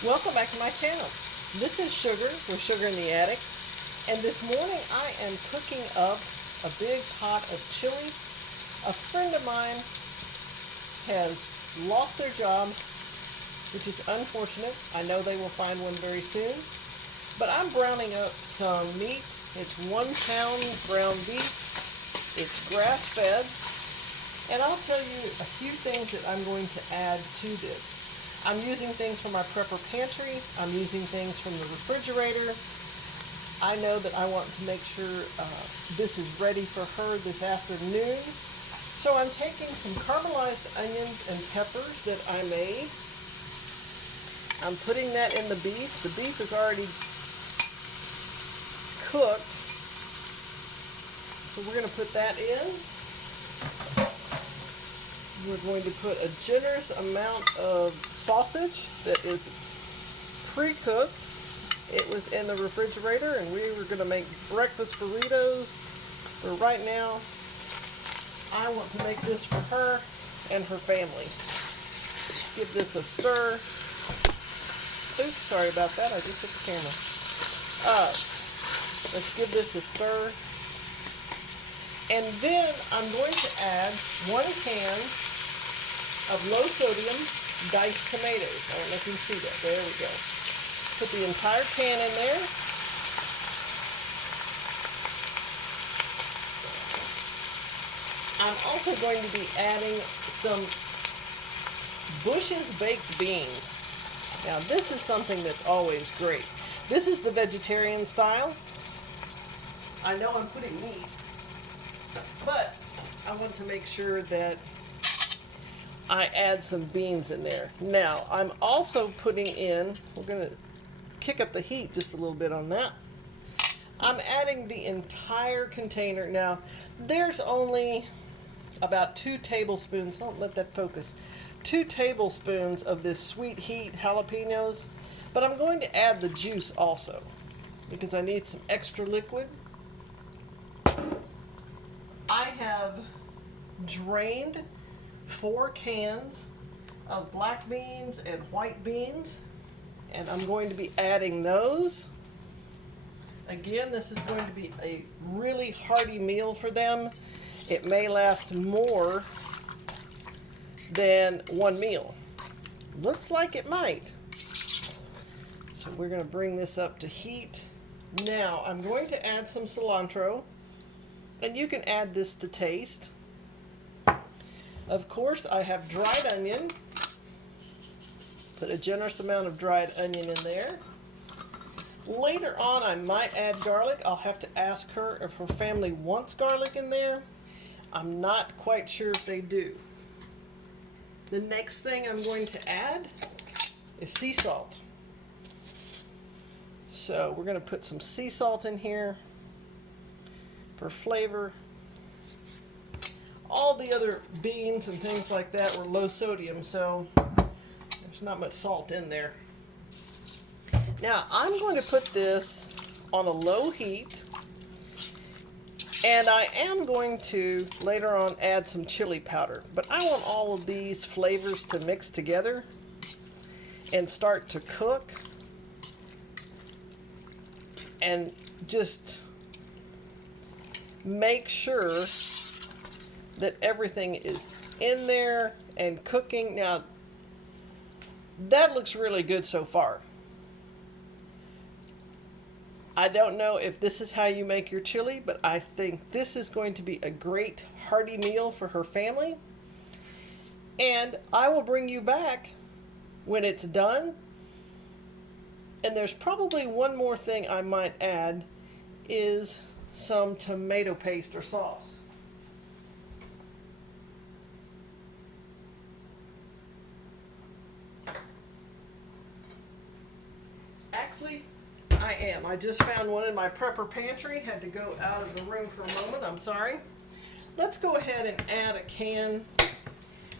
Welcome back to my channel. This is Sugar with Sugar in the Attic, and this morning I am cooking up a big pot of chili. A friend of mine has lost their job, which is unfortunate. I know they will find one very soon, but I'm browning up some meat. It's 1 pound ground beef. It's grass-fed, and I'll tell you a few things that I'm going to add to this. I'm using things from my prepper pantry. I'm using things from the refrigerator. I know that I want to make sure this is ready for her this afternoon. So I'm taking some caramelized onions and peppers that I made. I'm putting that in the beef. The beef is already cooked. So we're going to put that in. We're going to put a generous amount of sausage that is pre-cooked. It was in the refrigerator and we were going to make breakfast burritos. But right now, I want to make this for her and her family. Let's give this a stir. Oops, sorry about that. I just hit the camera. Let's give this a stir. And then I'm going to add 1 can of low sodium diced tomatoes. I don't know if you can see that. There we go. Put the entire can in there. I'm also going to be adding some Bush's baked beans. Now this is something that's always great. This is the vegetarian style. I know I'm putting meat, but I want to make sure that I add some beans in there. Now, I'm also putting in, we're going to kick up the heat just a little bit on that. I'm adding the entire container. Now, there's only about 2 tablespoons, don't let that focus, 2 tablespoons of this sweet heat jalapenos, but I'm going to add the juice also because I need some extra liquid. I have drained 4 cans of black beans and white beans, and I'm going to be adding those. Again, this is going to be a really hearty meal for them. It may last more than 1 meal. Looks like it might. So we're going to bring this up to heat. Now I'm going to add some cilantro. And you can add this to taste. Of course, I have dried onion. Put a generous amount of dried onion in there. Later on, I might add garlic. I'll have to ask her if her family wants garlic in there. I'm not quite sure if they do. The next thing I'm going to add is sea salt. So we're going to put some sea salt in here for flavor. All the other beans and things like that were low sodium, so there's not much salt in there. Now I'm going to put this on a low heat, and I am going to later on add some chili powder, but I want all of these flavors to mix together and start to cook and just make sure that everything is in there and cooking. Now, that looks really good so far. I don't know if this is how you make your chili, but I think this is going to be a great hearty meal for her family. And I will bring you back when it's done. And there's probably one more thing I might add is some tomato paste or sauce. Actually, I am. I just found one in my prepper pantry. Had to go out of the room for a moment. I'm sorry. Let's go ahead and add a can.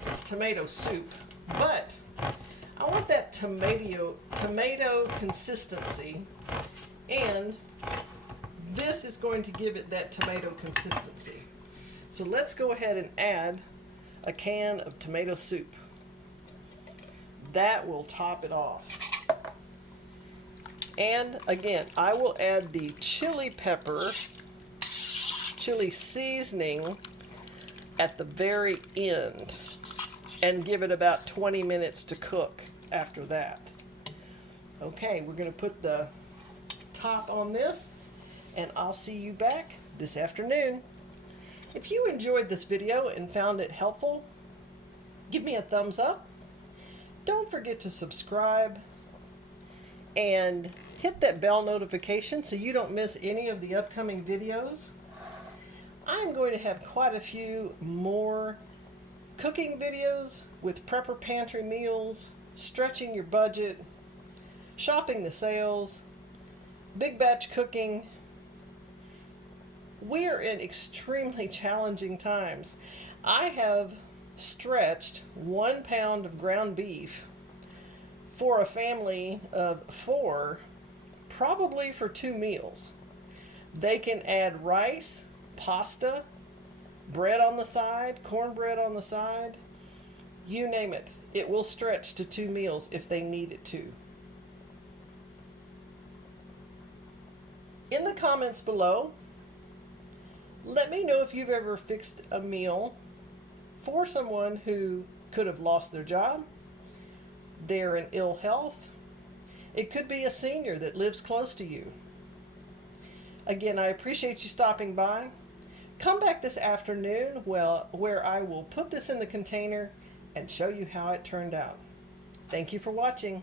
It's tomato soup, but I want that tomato consistency, and this is going to give it that tomato consistency. So let's go ahead and add a can of tomato soup. That will top it off. And again, I will add the chili pepper, chili seasoning at the very end and give it about 20 minutes to cook after that. Okay, we're going to put the top on this, and I'll see you back this afternoon. If you enjoyed this video and found it helpful, give me a thumbs up. Don't forget to subscribe and hit that bell notification so you don't miss any of the upcoming videos. I'm going to have quite a few more cooking videos with prepper pantry meals, stretching your budget, shopping the sales, big batch cooking. We are in extremely challenging times. I have stretched 1 pound of ground beef for a family of 4, probably for 2 meals. They can add rice, pasta, bread on the side, cornbread on the side, you name it. It will stretch to 2 meals if they need it to. In the comments below, let me know if you've ever fixed a meal for someone who could have lost their job, they're in ill health. It could be a senior that lives close to you. Again, I appreciate you stopping by. Come back this afternoon where I will put this in the container and show you how it turned out. Thank you for watching.